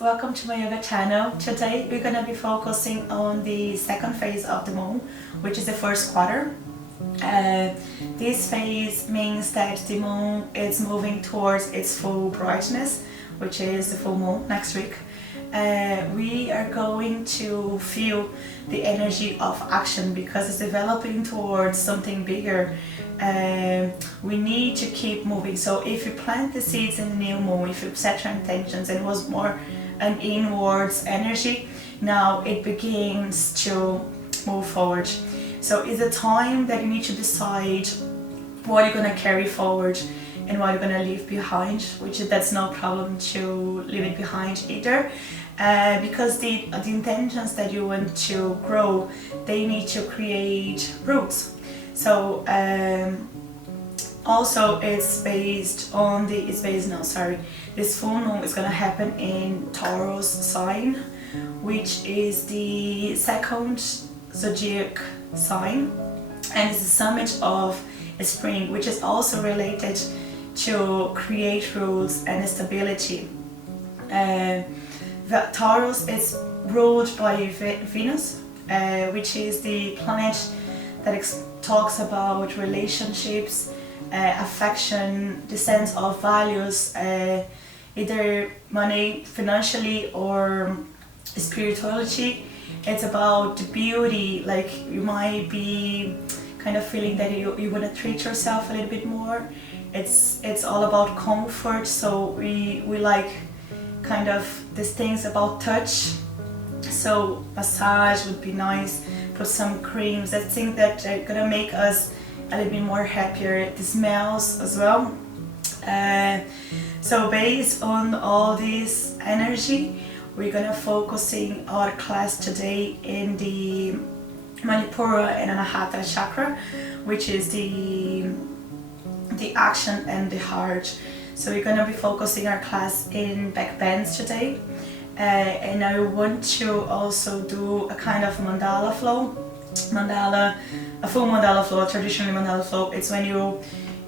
welcome to my yoga channel. Today we're going to be focusing on the second phase of the moon, which is the first quarter. This phase means that the moon is moving towards its full brightness, which is the full moon next week. We are going to feel the energy of action because it's developing towards something bigger. We need to keep moving. So if you plant the seeds in the new moon, if you set your intentions and it was more an inwards energy, now it begins to move forward. So it's a time that you need to decide what you're going to carry forward and what you're going to leave behind, that's no problem to leave it behind either, because the intentions that you want to grow, they need to create roots. So also this full moon is going to happen in Taurus sign, which is the second zodiac sign, and it's the summit of spring, which is also related to create roots and stability. The Taurus is ruled by Venus, which is the planet that talks about relationships, affection, the sense of values, either money, financially, or spirituality. It's about the beauty, like you might be kind of feeling that you want to treat yourself a little bit more. It's all about comfort, so we like kind of these things about touch. So massage would be nice, put some creams, that thing that are gonna make us a little bit more happier. The smells as well. So based on all this energy, we're gonna focusing our class today in the Manipura and Anahata chakra, which is the action and the heart. So we're gonna be focusing our class in backbends today, and I want to also do a kind of mandala flow. A full mandala flow, a traditional mandala flow. It's when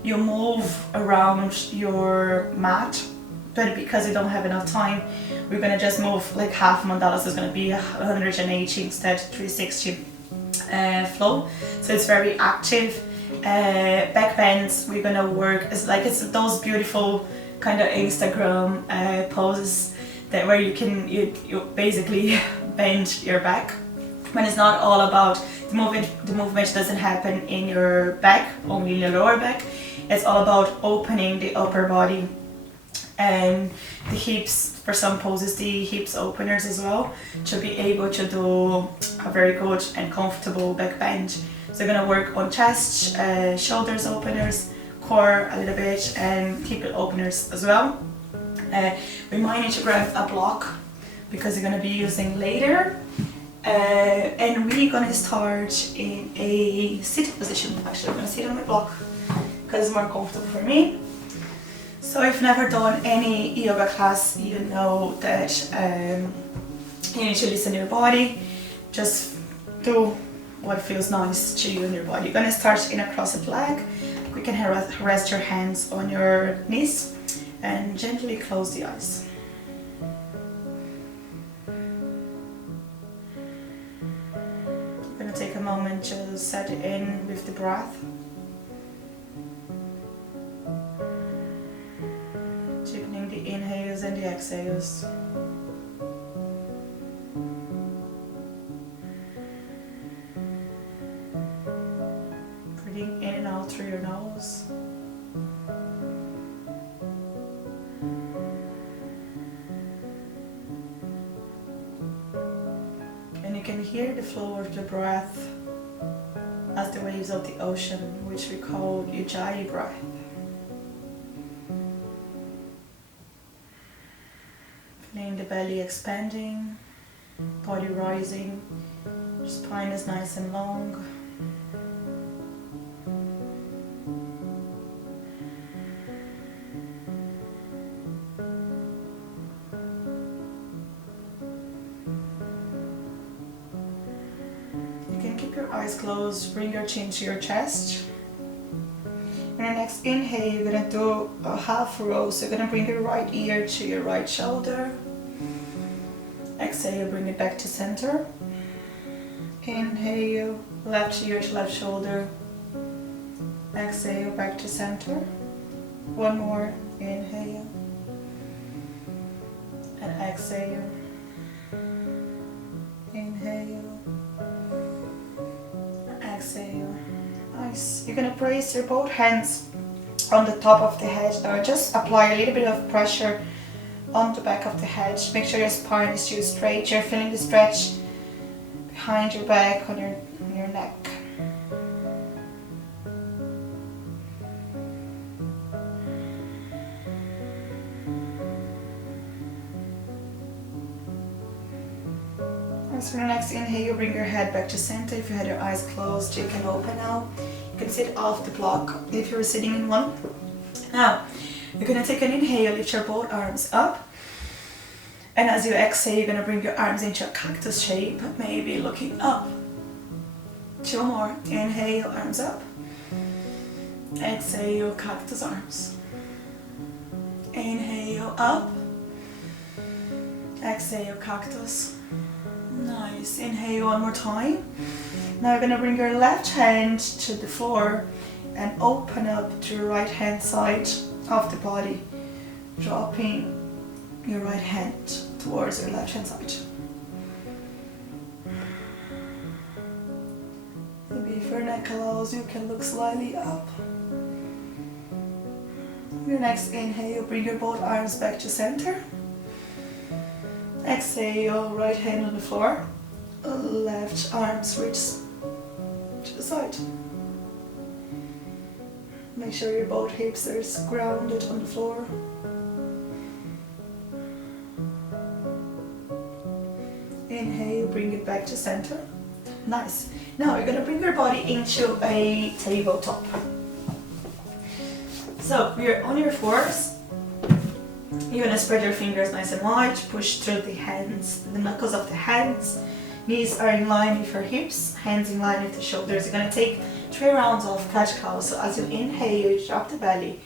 you move around your mat, but because we don't have enough time, we're gonna just move like half mandala, so it's gonna be 180 instead 360 flow. So it's very active. Backbends, we're gonna work, it's those beautiful kind of Instagram poses that where you basically bend your back, when it's not all about the movement. The movement doesn't happen in your back, only in your lower back. It's all about opening the upper body and the hips. For some poses, the hips openers as well, to be able to do a very good and comfortable back bend. So we're gonna work on chest, shoulders openers, core a little bit, and hip openers as well. We might need to grab a block because we're gonna be using later. And we're gonna start in a sitting position. Actually, I'm gonna sit on my block because it's more comfortable for me. So if you've never done any yoga class, you know that you need to listen to your body. Just do what feels nice to you and your body. You're gonna start in a crossed leg. You can rest your hands on your knees and gently close the eyes. You're gonna take a moment to set in with the breath. Deepening the inhales and the exhales. Breathing in and out through your nose. And you can hear the flow of the breath as the waves of the ocean, which we call Ujjayi breath. Feeling the belly expanding, body rising, spine is nice and long. You can keep your eyes closed, bring your chin to your chest. And the next inhale, you're gonna do a half row. So you're gonna bring your right ear to your right shoulder. Exhale, bring it back to center. Inhale, left ear to left shoulder. Exhale, back to center. One more, inhale. And exhale. Inhale. Exhale. Nice. You're gonna place your both hands on the top of the head. Now just apply a little bit of pressure on the back of the head. Make sure your spine is still straight. You're feeling the stretch behind your back, on your neck. So for the next inhale, you bring your head back to center. If you had your eyes closed, you can open now. You can sit off the block if you're sitting in one. Now, you're gonna take an inhale, lift your both arms up. And as you exhale, you're gonna bring your arms into a cactus shape, maybe looking up. Two more. Inhale, arms up. Exhale, cactus arms. Inhale, up. Exhale, cactus. Nice. Inhale one more time. Now you're gonna bring your left hand to the floor and open up to your right hand side of the body, dropping your right hand towards your left hand side. Maybe if your neck allows, you can look slightly up. Your next inhale, bring your both arms back to center. Exhale, right hand on the floor, left arms reach to the side. Make sure your both hips are grounded on the floor. Inhale, bring it back to center. Nice. Now you're gonna bring your body into a tabletop. So you're on your fours. You're gonna spread your fingers nice and wide, push through the hands, the knuckles of the hands. Knees are in line with your hips, hands in line with the shoulders. You're gonna take 3 rounds of cat-cow. So as you inhale, you drop the belly,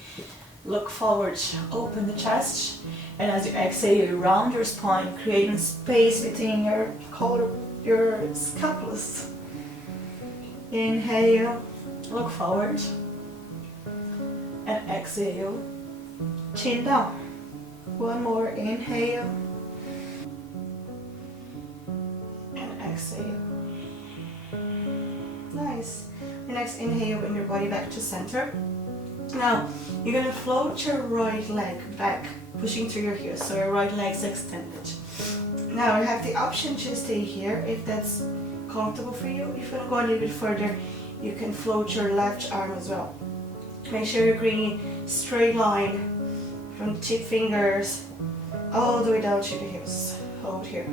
look forward, open the chest, and as you exhale, you round your spine, creating space between your scapulas. Inhale, look forward, and exhale, chin down. One more, inhale, and exhale. Nice. The next inhale, bring your body back to center. Now, you're gonna float your right leg back, pushing through your heels, so your right leg's extended. Now, you have the option to stay here if that's comfortable for you. If you wanna go a little bit further, you can float your left arm as well. Make sure you're creating a straight line from the tip fingers all the way down to the heels. Hold here.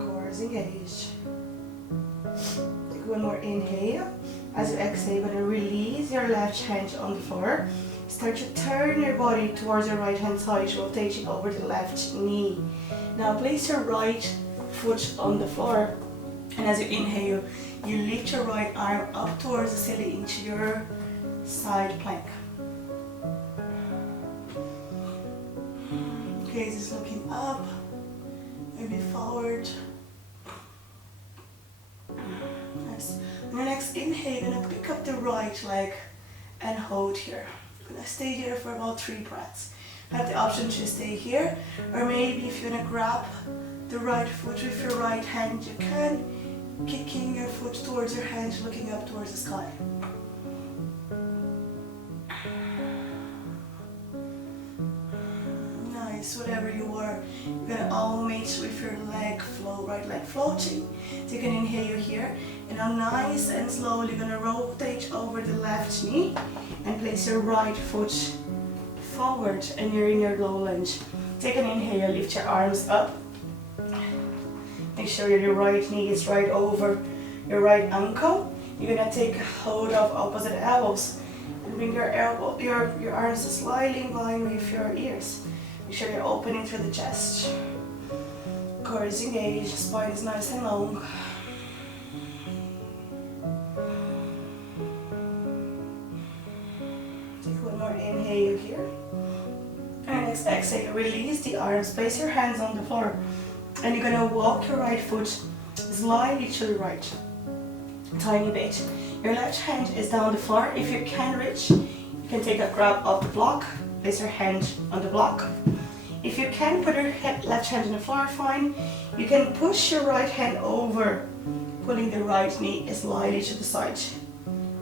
Cores engaged. Take one more inhale. As you exhale, you're going to release your left hand on the floor. Start to turn your body towards your right hand side, rotating over the left knee. Now place your right foot on the floor. And as you inhale, you lift your right arm up towards the ceiling into your side plank. Gaze is looking up, maybe forward. Nice. On your next inhale, you're gonna pick up the right leg and hold here. You're gonna stay here for about 3 breaths. Have the option to stay here, or maybe if you wanna grab the right foot with your right hand, you can. Kicking your foot towards your hand, looking up towards the sky. Nice, whatever you are. You're gonna alternate with your leg flow, right leg floating. Take an inhale here, and now nice and slowly you're gonna rotate over the left knee and place your right foot forward, and you're in your low lunge. Take an inhale, lift your arms up. Make sure your right knee is right over your right ankle. You're gonna take hold of opposite elbows and bring your arms slightly in line with your ears. Make sure you're opening through the chest. Core is engaged, spine is nice and long. Take one more inhale here. exhale, release the arms, place your hands on the floor, and you're gonna walk your right foot slightly to the right, tiny bit. Your left hand is down the floor. If you can reach, you can take a grab of the block, place your hand on the block. If you can put your left hand on the floor, fine. You can push your right hand over, pulling the right knee slightly to the side.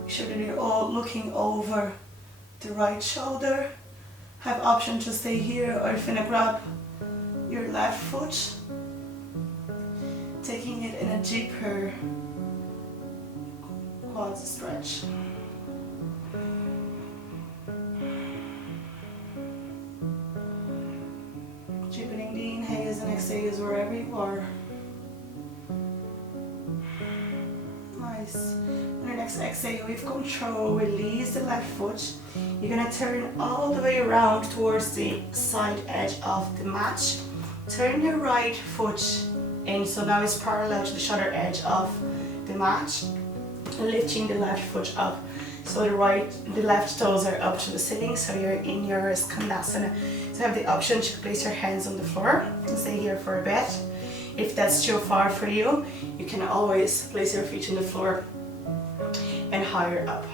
Make sure that you're all looking over the right shoulder. Have option to stay here, or if you wanna grab your left foot, taking it in a deeper quads stretch. Deepening the inhales and exhales wherever you are. Nice. On your next exhale, with control, release the left foot. You're gonna turn all the way around towards the side edge of the mat. Turn your right foot in, so now it's parallel to the shoulder edge of the mat. Lifting the left foot up, so the left toes are up to the ceiling, so you're in your Skandasana. So you have the option to place your hands on the floor and stay here for a bit. If that's too far for you, you can always place your feet on the floor and higher up.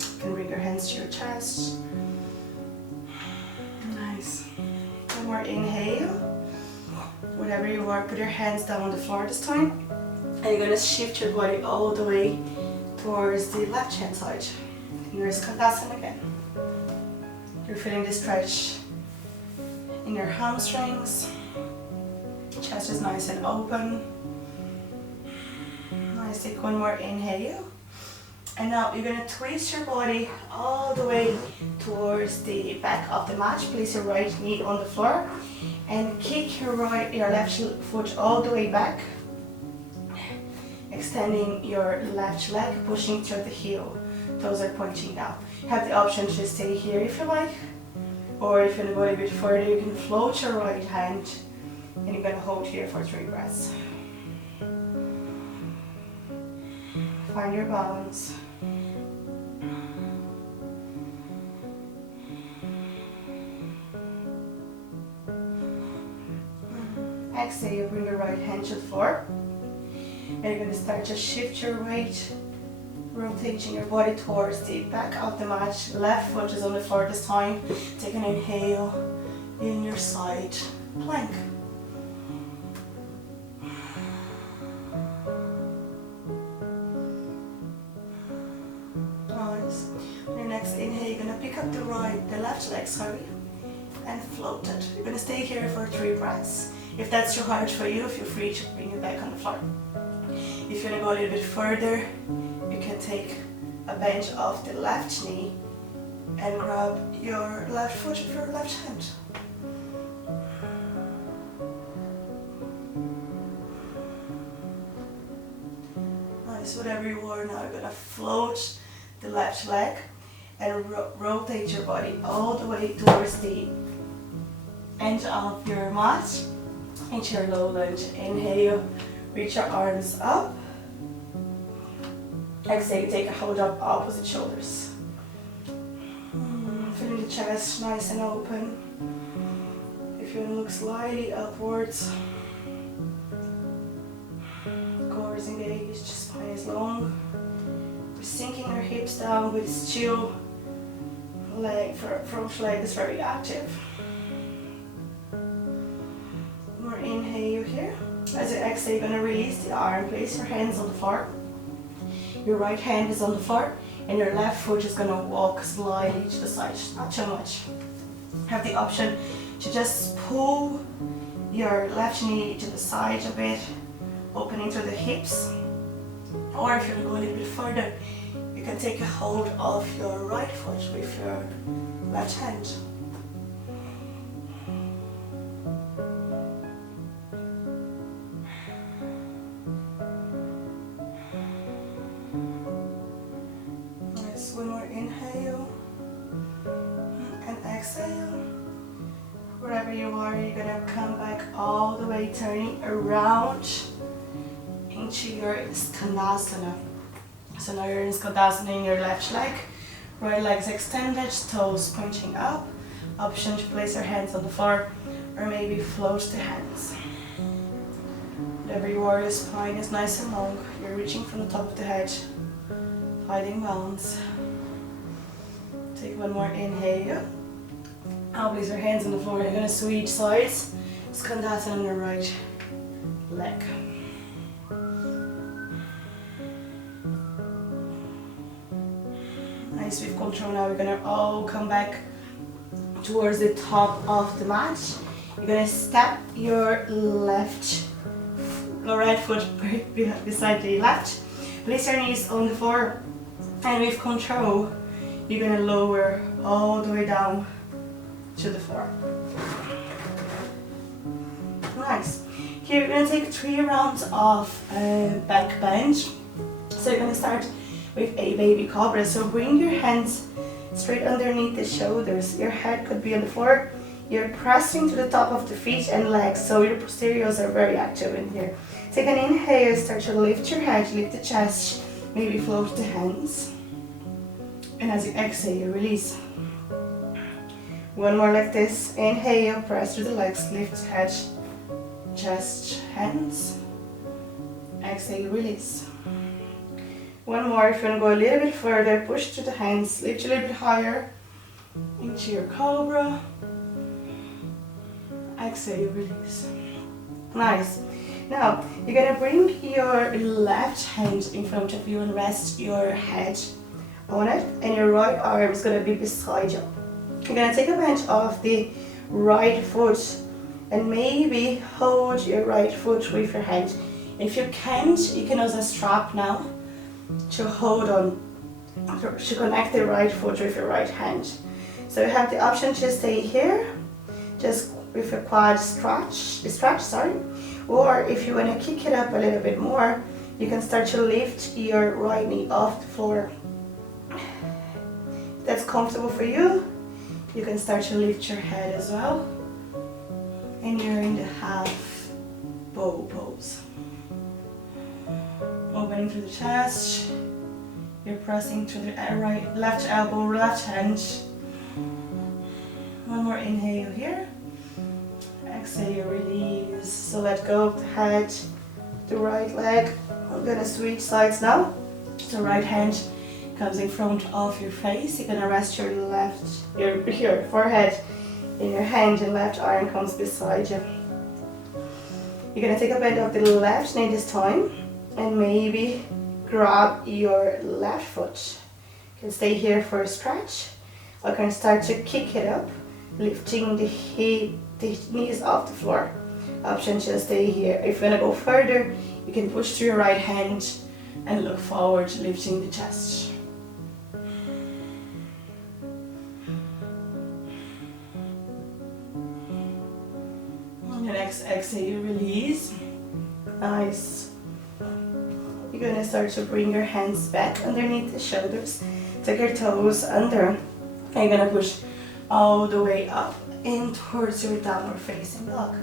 You can bring your hands to your chest. Nice. One more inhale. Wherever you are, put your hands down on the floor this time. And you're going to shift your body all the way towards the left hand side. In your Skandasana again. You're feeling the stretch in your hamstrings. Chest is nice and open. Nice, take one more inhale. And now you're going to twist your body all the way towards the back of the mat. Place your right knee on the floor and kick your left foot all the way back. Extending your left leg, pushing through the heel. Toes are pointing down. You have the option to stay here if you like, or if you want to go a little bit further, you can float your right hand and you're going to hold here for 3 breaths. Find your balance. Exhale, bring your right hand to the floor. And you're going to start to shift your weight, rotating your body towards the back of the mat. Left foot is on the floor this time. Take an inhale in your side plank. Nice. On your next inhale, you're going to pick up the left leg, and float it. You're going to stay here for 3 breaths. If that's too hard for you, feel free to bring it back on the floor. If you want to go a little bit further, you can take a bench of the left knee and grab your left foot with your left hand. Nice, whatever you are now, you're going to float the left leg and rotate your body all the way towards the end of your mat into your low lunge. Inhale, reach your arms up. Exhale, take a hold up opposite shoulders. Feeling the chest nice and open. If you want to look slightly upwards, core is engaged, spine is long. We're sinking our hips down with still front leg is very active. More inhale here. As you exhale, you're going to release the arm. Place your hands on the floor. Your right hand is on the floor, and your left foot is going to walk slightly to the side, not too much. Have the option to just pull your left knee to the side a bit, opening through the hips. Or if you want to go a little bit further, you can take a hold of your right foot with your left hand. One more inhale and exhale. Wherever you are, you're gonna come back all the way, turning around into your Skandasana. So now you're in Skandasana in your left leg, Right leg's extended, toes pointing up. Option to place your hands on the floor or maybe float the hands. Whatever you are, your spine is nice and long. You're reaching from the top of the head, finding balance. Take one more inhale. Now place your hands on the floor. You're going to switch sides. Skandasana on your right leg. Nice, we've control now. We're going to all come back towards the top of the mat. You're going to step your right foot beside the left. Place your knees on the floor, and with control, you're going to lower all the way down to the floor. Nice. Here we're going to take 3 rounds of back bend. So you're going to start with a baby cobra. So bring your hands straight underneath the shoulders. Your head could be on the floor. You're pressing to the top of the feet and legs, so your posteriors are very active in here. Take an inhale, start to lift your head, lift the chest, maybe float the hands. And as you exhale, you release. One more like this. Inhale, press through the legs, lift head, chest, hands. Exhale, release. One more. If you want to go a little bit further, push through the hands, lift a little bit higher into your cobra. Exhale, release. Nice. Now, you're going to bring your left hand in front of you and rest your head on it, and your right arm is going to be beside you. You're going to take a bench of the right foot and maybe hold your right foot with your hand. If you can't, you can also strap now to hold on, to connect the right foot with your right hand. So you have the option to stay here, just with a quad stretch, or if you want to kick it up a little bit more, you can start to lift your right knee off the floor. If that's comfortable for you, you can start to lift your head as well. And you're in the half bow pose. Opening through the chest, you're pressing through the left elbow, left hand. One more inhale here. Exhale, release. So let go of the head, the right leg. I'm gonna switch sides now. So right hand comes in front of your face. You're gonna rest your forehead in your hand, and left arm comes beside you. You're gonna take a bend of the left knee this time, and maybe grab your left foot. You can stay here for a stretch, or you can start to kick it up, lifting the knees off the floor. Option to stay here. If you want to go further, you can push through your right hand and look forward, lifting the chest. On your next exhale, you release. Nice. You're going to start to bring your hands back underneath the shoulders. Take your toes under. And you're going to push all the way up in towards your downward facing dog.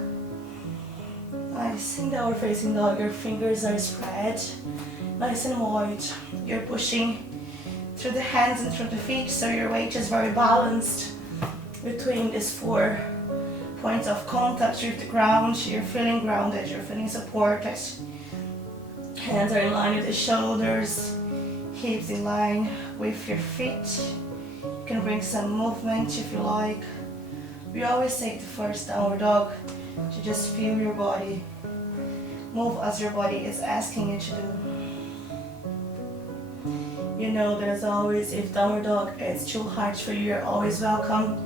Nice. In downward facing dog, your fingers are spread nice and wide. You're pushing through the hands and through the feet, so your weight is very balanced between these 4 points of contact with the ground. You're feeling grounded, you're feeling supported. Hands are in line with the shoulders, hips in line with your feet. You can bring some movement if you like. We always take the first downward dog to just feel your body. Move as your body is asking you to do. You know there's always, if downward dog is too hard for you, you're always welcome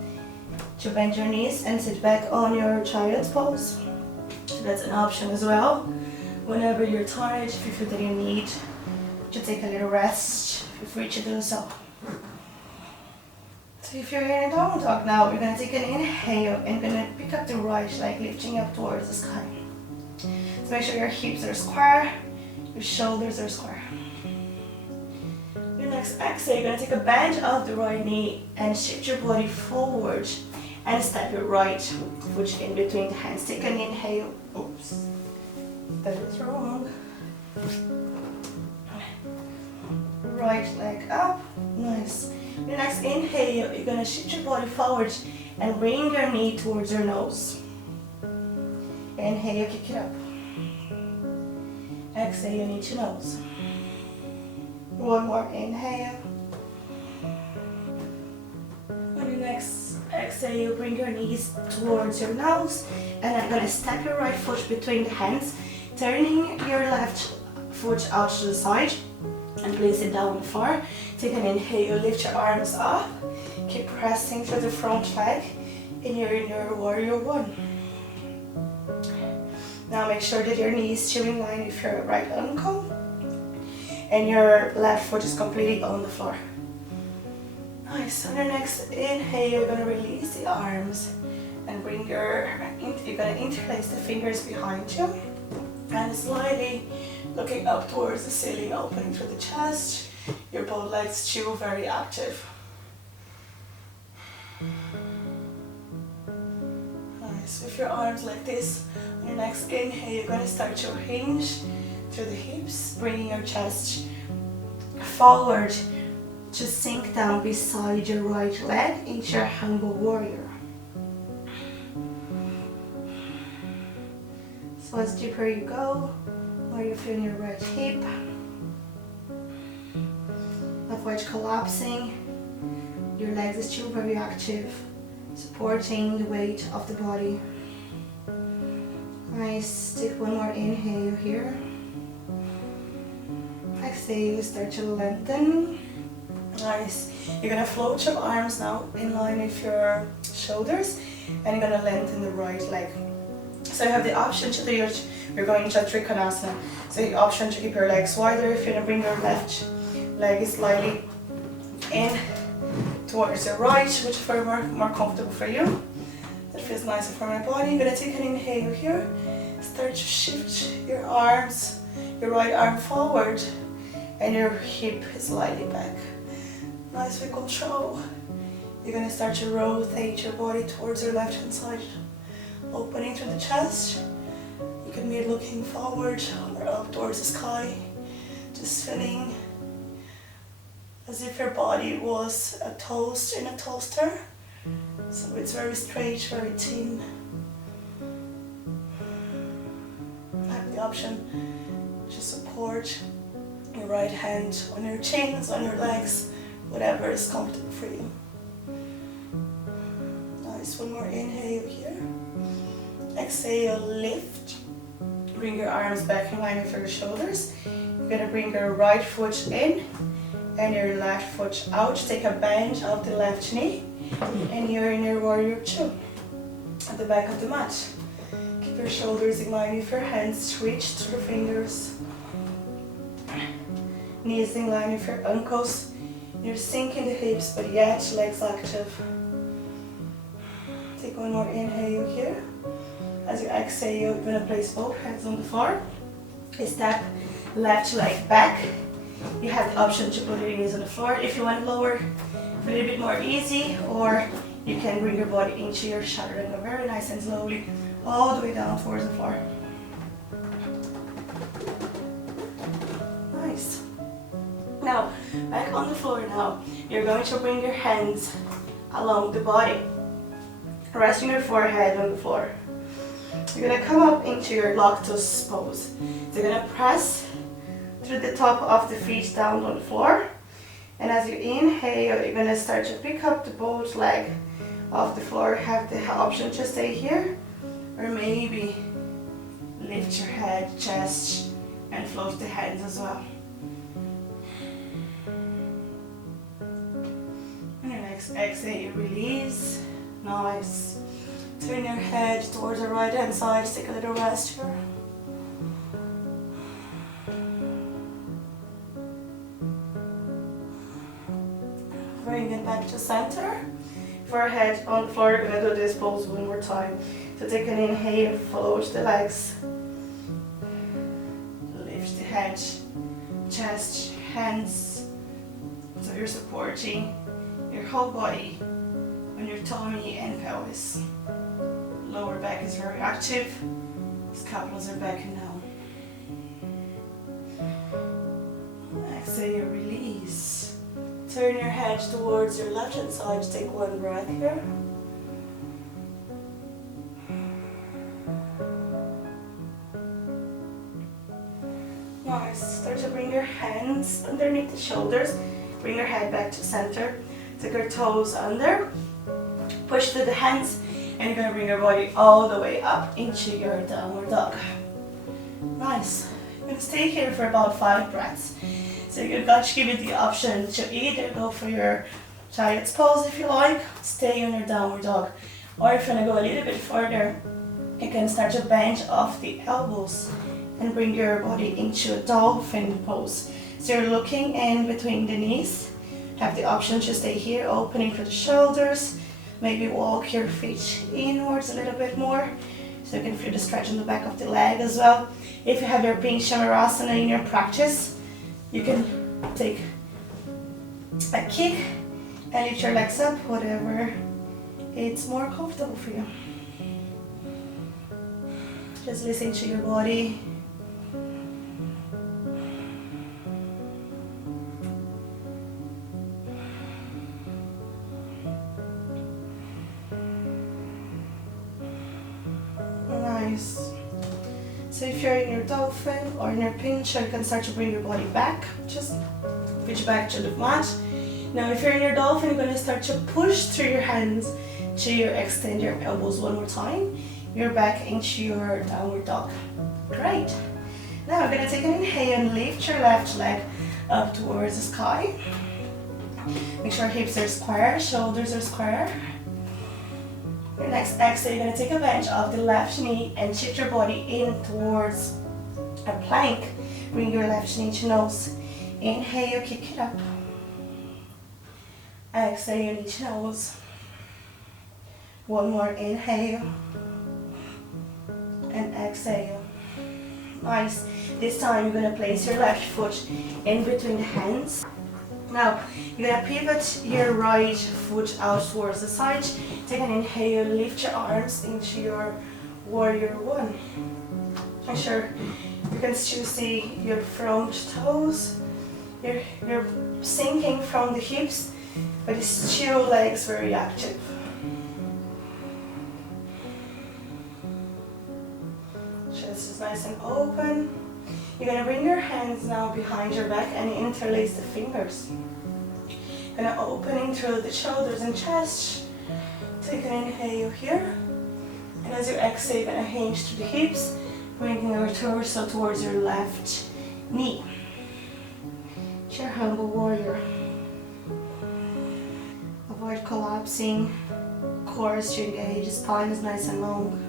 to bend your knees and sit back on your child's pose. So that's an option as well. Whenever you're tired, if you feel that you need to take a little rest, feel free to do so. So if you're in a downward dog now, we're going to take an inhale and going to pick up the right leg, lifting up towards the sky. So make sure your hips are square, your shoulders are square. Your next exhale, you're going to take a bend of the right knee and shift your body forward and step your right foot in between the hands. Take an inhale. Oops, that is wrong. Right leg up. Nice. Your next Inhale, you're gonna shift your body forward and bring your knee towards your nose. Inhale, kick it up. Exhale, knee to nose. One more inhale. On your next exhale, bring your knees towards your nose, and I'm gonna step your right foot between the hands, turning your left foot out to the side and place it down on the floor. Take an inhale, lift your arms up, keep pressing through the front leg in your warrior one. Now make sure that your knee is still in line with your right ankle and your left foot is completely on the floor. Nice. On your next inhale, you're gonna release the arms and you're gonna interlace the fingers behind you and slightly looking up towards the ceiling, opening through the chest. Your both legs still very active. Nice. With your arms like this, on your next inhale, you're gonna start your hinge through the hips, bringing your chest forward. Just sink down beside your right leg into your humble warrior. So as deeper you go, more you feel in your right hip. Avoid collapsing. Your legs are still very active, supporting the weight of the body. Nice. Take one more inhale here. Exhale, start to lengthen. Nice. You're gonna float your arms now in line with your shoulders, and you're gonna lengthen the right leg. So you have the option to do you're going into Skandasana. So the option to keep your legs wider. If you're gonna bring your left leg slightly in towards your right, whichever more comfortable for you. That feels nicer for my body. You're gonna take an inhale here. Start to shift your arms, your right arm forward, and your hip slightly back. Nice with control. You're gonna start to rotate your body towards your left hand side, opening through the chest. You can be looking forward or up towards the sky, just feeling as if your body was a toast in a toaster. So it's very straight, very thin. Have the option to support your right hand on your chins, on your legs, whatever is comfortable for you. Nice, one more inhale here. Exhale, lift. Bring your arms back in line with your shoulders. You're gonna bring your right foot in and your left foot out. Take a bend of the left knee, and you're in your warrior two at the back of the mat. Keep your shoulders in line with your hands, reach to the fingers. Knees in line with your ankles. You're sinking the hips, but yet legs active. Take one more inhale here. As you exhale, you're gonna place both hands on the floor. Step left leg back. You have the option to put your knees on the floor if you want to lower a little bit more easy, or you can bring your body into your chaturanga very nice and slowly all the way down towards the floor. Nice. Now, back on the floor now. You're going to bring your hands along the body, resting your forehead on the floor. You're gonna come up into your lotus pose. So you're gonna press through the top of the feet down on the floor. And as you inhale, you're gonna start to pick up the both leg off the floor. Have the option to stay here, or maybe lift your head, chest, and float the hands as well. On your next exhale, you release. Nice. Turn your head towards the right hand side. Take a little rest here. Bring it back to center. Forehead on the floor. You're going to do this pose one more time. So take an inhale, float the legs. Lift the head, chest, hands. So you're supporting your whole body on your tummy and pelvis. Lower back is very active. Scapulas are back and down. Exhale, release. Turn your head towards your left hand side. Take one breath here. Nice. Start to bring your hands underneath the shoulders. Bring your head back to center. Take your toes under. Push through the hands. And you're going to bring your body all the way up into your downward dog. Nice. You're going to stay here for about 5 breaths. So you've got to give you the option to either go for your child's pose if you like, stay on your downward dog. Or if you want to go a little bit further, you can start to bend off the elbows and bring your body into a dolphin pose. So you're looking in between the knees. Have the option to stay here, opening through the shoulders. Maybe walk your feet inwards a little bit more, so you can feel the stretch in the back of the leg as well. If you have your pink Shavasana in your practice, you can take a kick and lift your legs up, whatever it's more comfortable for you. Just listen to your body. Nice. So if you're in your dolphin or in your pinch, you can start to bring your body back. Just reach back to the mat. Now if you're in your dolphin, you're going to start to push through your hands to extend your elbows one more time. You're back into your downward dog. Great. Now we're going to take an inhale and lift your left leg up towards the sky. Make sure hips are square, shoulders are square. Your next exhale, you're going to take a bench off the left knee and shift your body in towards a plank. Bring your left knee to nose. Inhale, kick it up. Exhale, knee to nose. One more inhale. And exhale. Nice. This time you're going to place your left foot in between the hands. Now, you're going to pivot your right foot out towards the side. Take an inhale, lift your arms into your warrior one. Make sure you can still see your front toes. You're sinking from the hips, but it's still legs very active. Chest is nice and open. You're going to bring your hands now behind your back and interlace the fingers. Going to opening through the shoulders and chest. Take an inhale here. And as you exhale, you're going to hinge to the hips, bringing your torso towards your left knee. It's your humble warrior. Avoid collapsing. Core is to engage, spine is nice and long.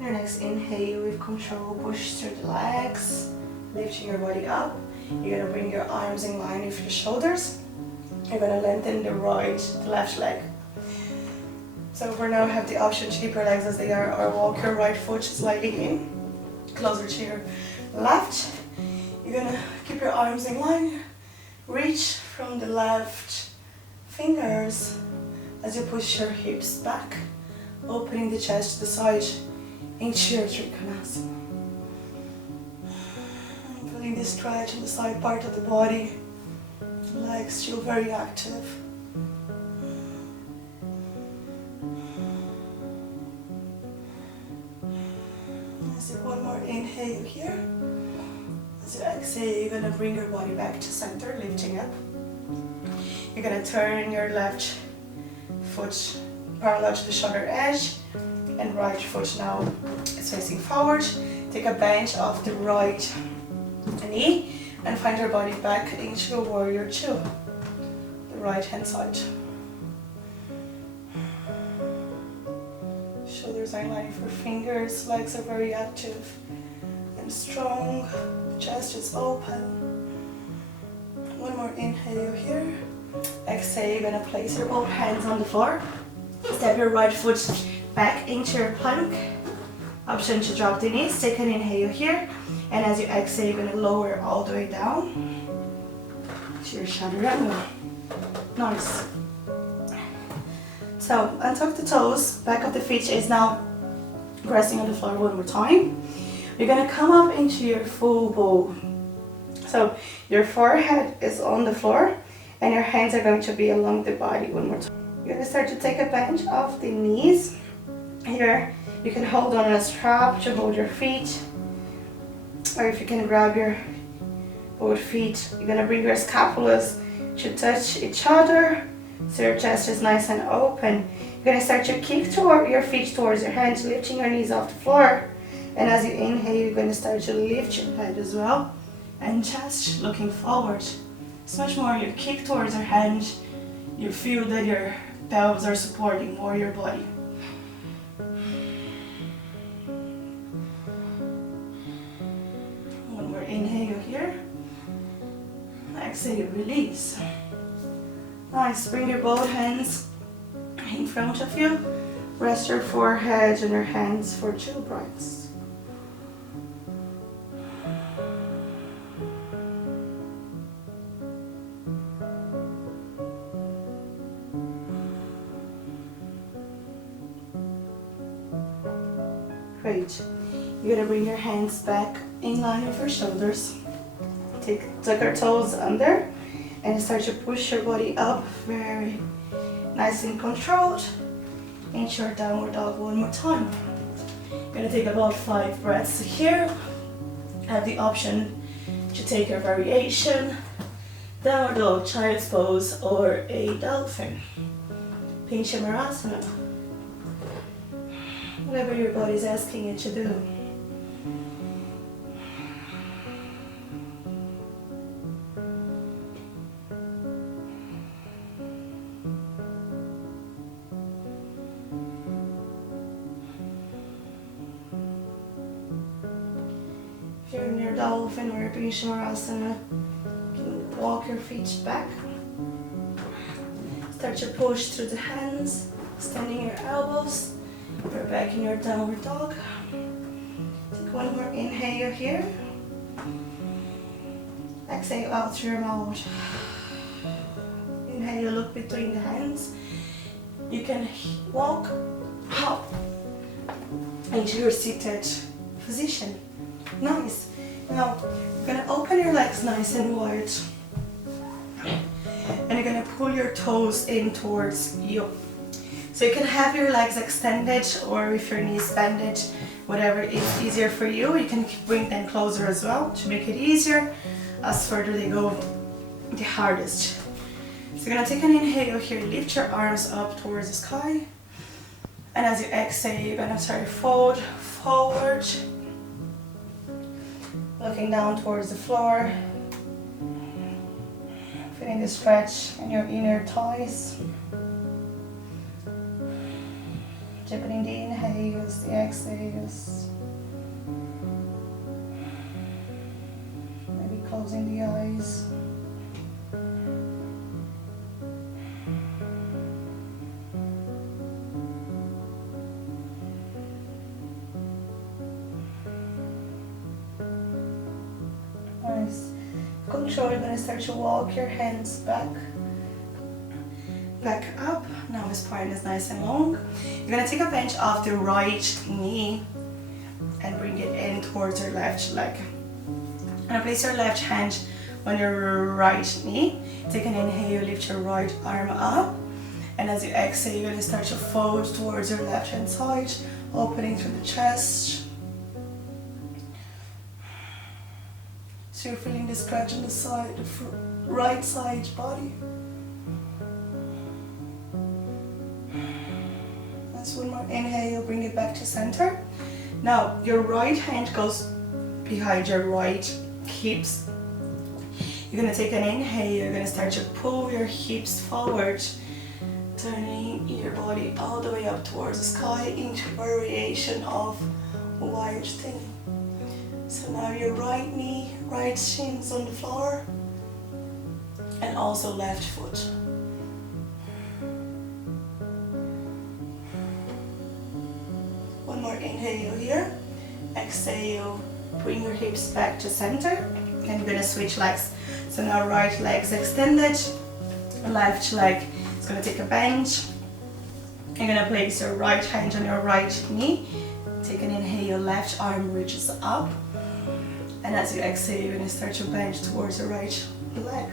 Your next inhale with control, push through the legs, lifting your body up. You're going to bring your arms in line with your shoulders. You're going to lengthen the left leg. So for now, have the option to keep your legs as they are or walk your right foot slightly in, closer to your left. You're going to keep your arms in line. Reach from the left fingers as you push your hips back, opening the chest to the side into your Trikonasana. Feeling this stretch in the side part of the body. Legs still very active. Let's take one more inhale here. As you exhale, you're going to bring your body back to center, lifting up. You're going to turn your left foot parallel to the shoulder edge, and right foot now is facing forward. Take a bench off the right knee and find your body back into a warrior two, the right hand side. Shoulders are in line with your fingers, legs are very active and strong, chest is open. One more inhale here. Exhale, you're going to place your both hands on the floor. Step your right foot back into your plank. Option to drop the knees. Take an inhale here. And as you exhale, you're going to lower all the way down to your chaturanga. Nice. So, untuck the toes. Back of the feet is now resting on the floor one more time. You're going to come up into your full bow So your forehead is on the floor and your hands are going to be along the body. One more time. You're going to start to take advantage of the knees. Here you can hold on a strap to hold your feet, or if you can grab your both feet, you're going to bring your scapulas to touch each other so your chest is nice and open. You're going to start to kick toward your feet towards your hands, lifting your knees off the floor. And as you inhale, you're going to start to lift your head as well and chest looking forward. So much more you kick towards your hands, you feel that your pelvis are supporting more your body. One more inhale here. Exhale, release. Nice, bring your both hands in front of you. Rest your forehead on your hands for 2 breaths. Great. You're gonna bring your hands back in line with your shoulders. Tuck your toes under and start to push your body up very nice and controlled into your downward dog one more time. You're gonna take about 5 breaths here. Have the option to take your variation, downward dog, child's pose, or a dolphin. Shavasana. Whatever your body is asking you to do. If you're in your dolphin or your Shavasana, you can walk your feet back. Start to push through the hands, extending your elbows. You're back in your downward dog. Take one more inhale here. Exhale out through your mouth. Inhale, look between the hands. You can walk up into your seated position. Nice. Now, you're gonna open your legs nice and wide. And you're gonna pull your toes in towards you. So you can have your legs extended, or if your knees bended, whatever is easier for you. You can bring them closer as well to make it easier. As further they go, the hardest. So you're gonna take an inhale here, lift your arms up towards the sky. And as you exhale, you're gonna start to fold forward, looking down towards the floor. Feeling the stretch in your inner thighs. Deepening the inhales, the exhales. Maybe closing the eyes. Nice. Control, you're going to start to walk your hands back up. Now the spine is nice and long. You're going to take a bench off the right knee and bring it in towards your left leg. And place your left hand on your right knee. Take an inhale, lift your right arm up. And as you exhale, you're going to start to fold towards your left hand side, opening through the chest. So you're feeling the stretch on the side, the right side body. That's one more inhale, bring it back to center. Now your right hand goes behind your right hips. You're gonna take an inhale, you're gonna start to pull your hips forward, turning your body all the way up towards the sky into variation of wide thing. So now your right knee, right shin's on the floor, and also left foot. One more inhale here. Exhale, bring your hips back to center, and you're gonna switch legs. So now right leg's extended, left leg is gonna take a bench. You're gonna place your right hand on your right knee. Take an inhale, left arm reaches up. And as you exhale, you're going to start to bend towards the right leg.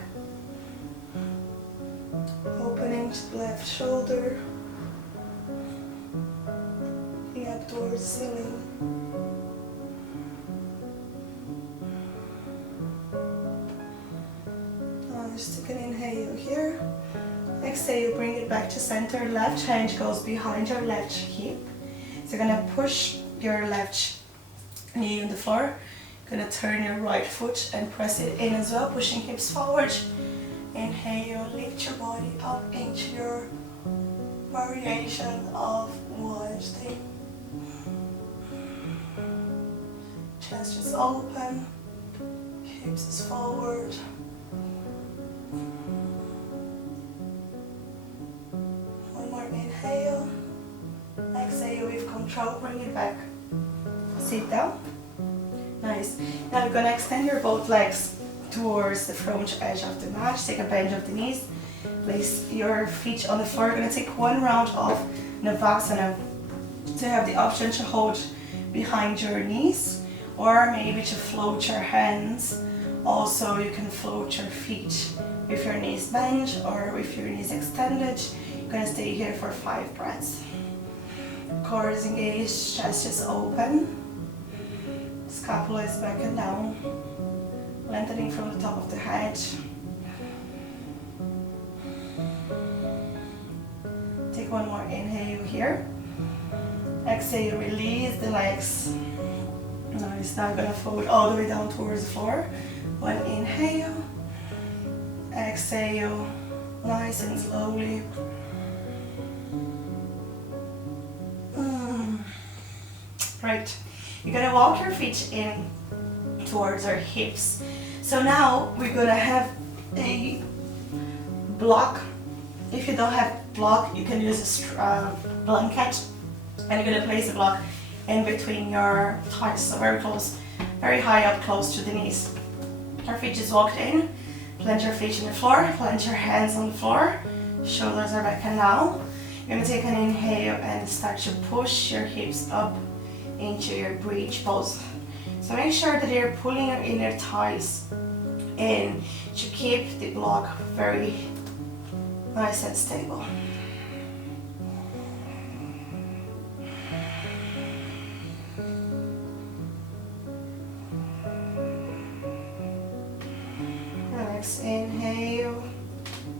Opening to the left shoulder. Looking up towards the ceiling. Just take an inhale here. Exhale, bring it back to center. Left hand goes behind your left hip. So you're going to push your left knee on the floor. You're going to turn your right foot and press it in as well, pushing hips forward. Inhale, lift your body up into your variation of one step. Chest is open, hips is forward. One more inhale. Exhale with control, bring it back. Sit down. Nice. Now you're going to extend your both legs towards the front edge of the mat. Take a bend of the knees. Place your feet on the floor. You're going to take one round of Shavasana. So you have the option to hold behind your knees or maybe to float your hands. Also, you can float your feet with your knees bent or with your knees extended. You're going to stay here for 5 breaths. Core is engaged, chest is open. Scapula is back and down. Lengthening from the top of the head. Take one more inhale here. Exhale, release the legs. Nice, now I'm going to fold all the way down towards the floor. One inhale. Exhale, nice and slowly. Right, you're going to walk your feet in towards our hips. So now we're going to have a block. If you don't have block, you can use a blanket, and you're going to place the block in between your thighs, so very close, very high up, close to the knees. Your feet just walked in, plant your feet on the floor, plant your hands on the floor, shoulders are back and down. You're going to take an inhale and start to push your hips up into your bridge pose. So make sure that you're pulling your inner thighs in to keep the block very nice and stable. Next inhale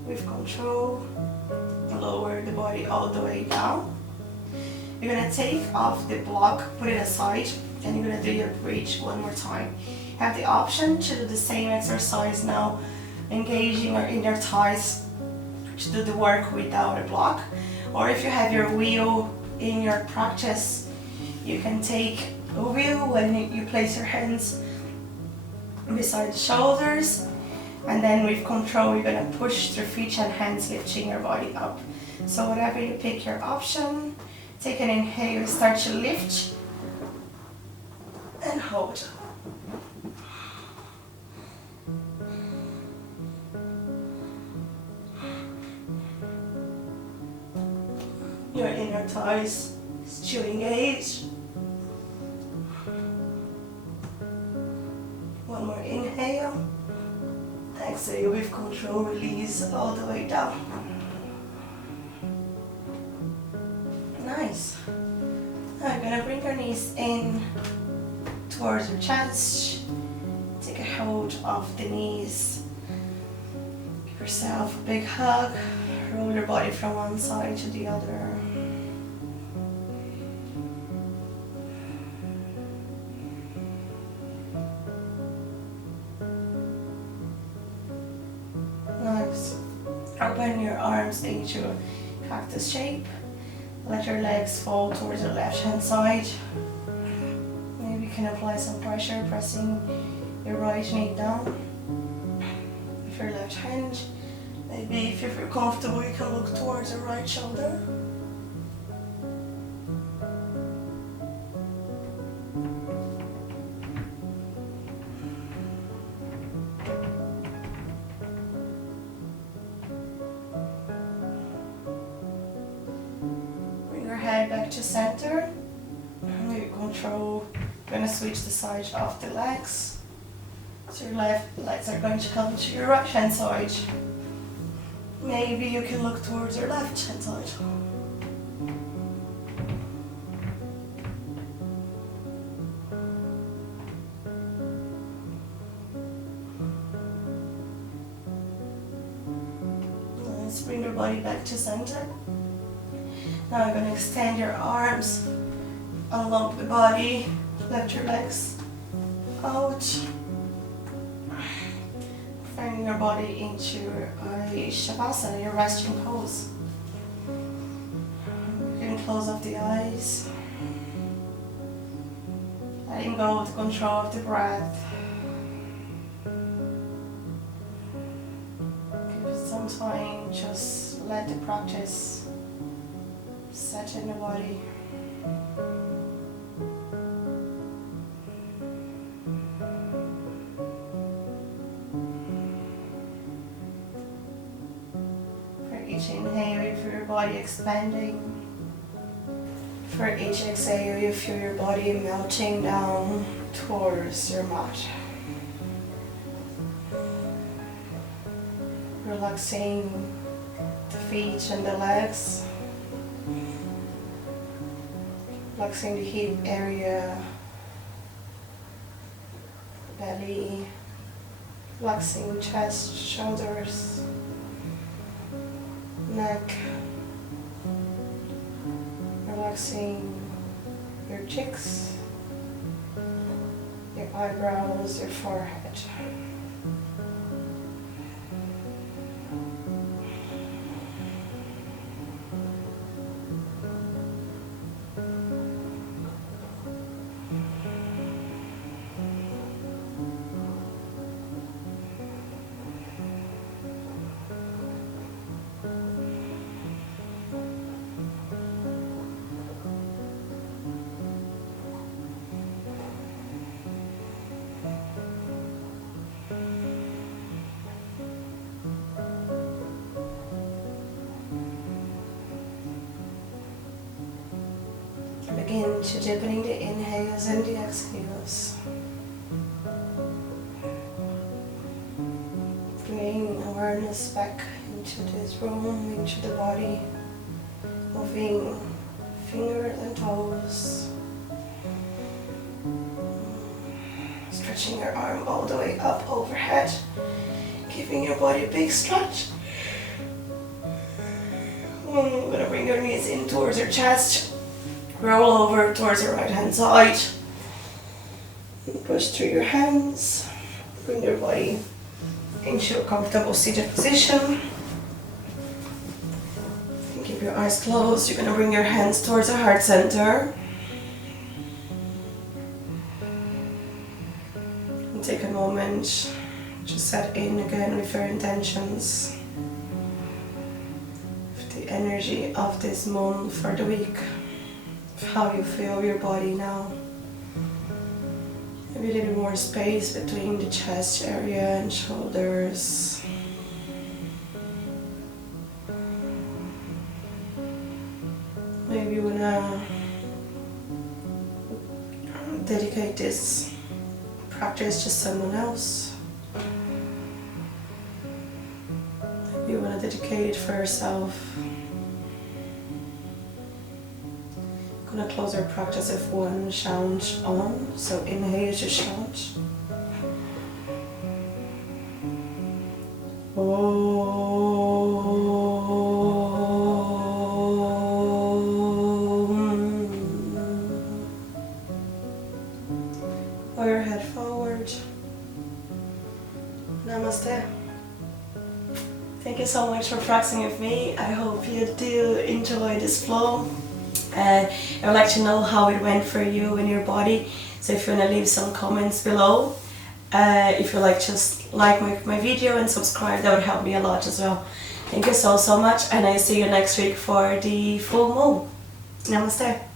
with control, lower the body all the way down. You're going to take off the block, put it aside, and you're going to do your bridge one more time. You have the option to do the same exercise now, engaging your inner thighs to do the work without a block. Or if you have your wheel in your practice, you can take a wheel when you place your hands beside the shoulders, and then with control you're going to push through feet and hands, lifting your body up. So whatever you pick your option, take an inhale, start to lift and hold. Your inner thighs still engaged. One more inhale. Exhale with control, release all the way down. Nice. Now you're gonna bring your knees in towards your chest. Take a hold of the knees. Give yourself a big hug. Roll your body from one side to the other. Nice. Open your arms into cactus shape. Let your legs fall towards your left hand side. Maybe you can apply some pressure, pressing your right knee down with your left hand. Maybe if you feel comfortable, you can look towards your right shoulder. Head back to center. You control. We're gonna switch the side of the legs. So your left legs are going to come to your right hand side. Maybe you can look towards your left hand side. Let's bring your body back to center. Now you're going to extend your arms along the body. Lift your legs out. Bring your body into a Shavasana, your resting pose. You can close off the eyes. Letting go with control of the breath. Give it some time, just let the practice set in the body. Each inhale, you feel your body expanding. For each exhale, you feel your body melting down towards your mat. Relaxing the feet and the legs. Relaxing the hip area, belly. Relaxing chest, shoulders, neck, relaxing your cheeks, your eyebrows, your forehead. Begin to deepening the inhales and the exhales. Bringing awareness back into this room, into the body. Moving fingers and toes. Stretching your arm all the way up overhead. Giving your body a big stretch. You're going to bring your knees in towards your chest. Roll over towards your right hand side. Push through your hands. Bring your body into a comfortable seated position. And keep your eyes closed. You're going to bring your hands towards the heart center. And take a moment to set in again with your intentions. With the energy of this moon for the week. How you feel your body now. Maybe a little more space between the chest area and shoulders. Maybe you wanna dedicate this practice to someone else. Maybe you wanna dedicate it for yourself. Gonna close our practice with one chant on. So inhale to chant. Bow your head forward. Namaste. Thank you so much for practicing with me. I hope you do enjoy this flow. I would like to know how it went for you and your body. So if you want to leave some comments below. If you like, just like my video and subscribe. That would help me a lot as well. Thank you so much. And I see you next week for the full moon. Namaste.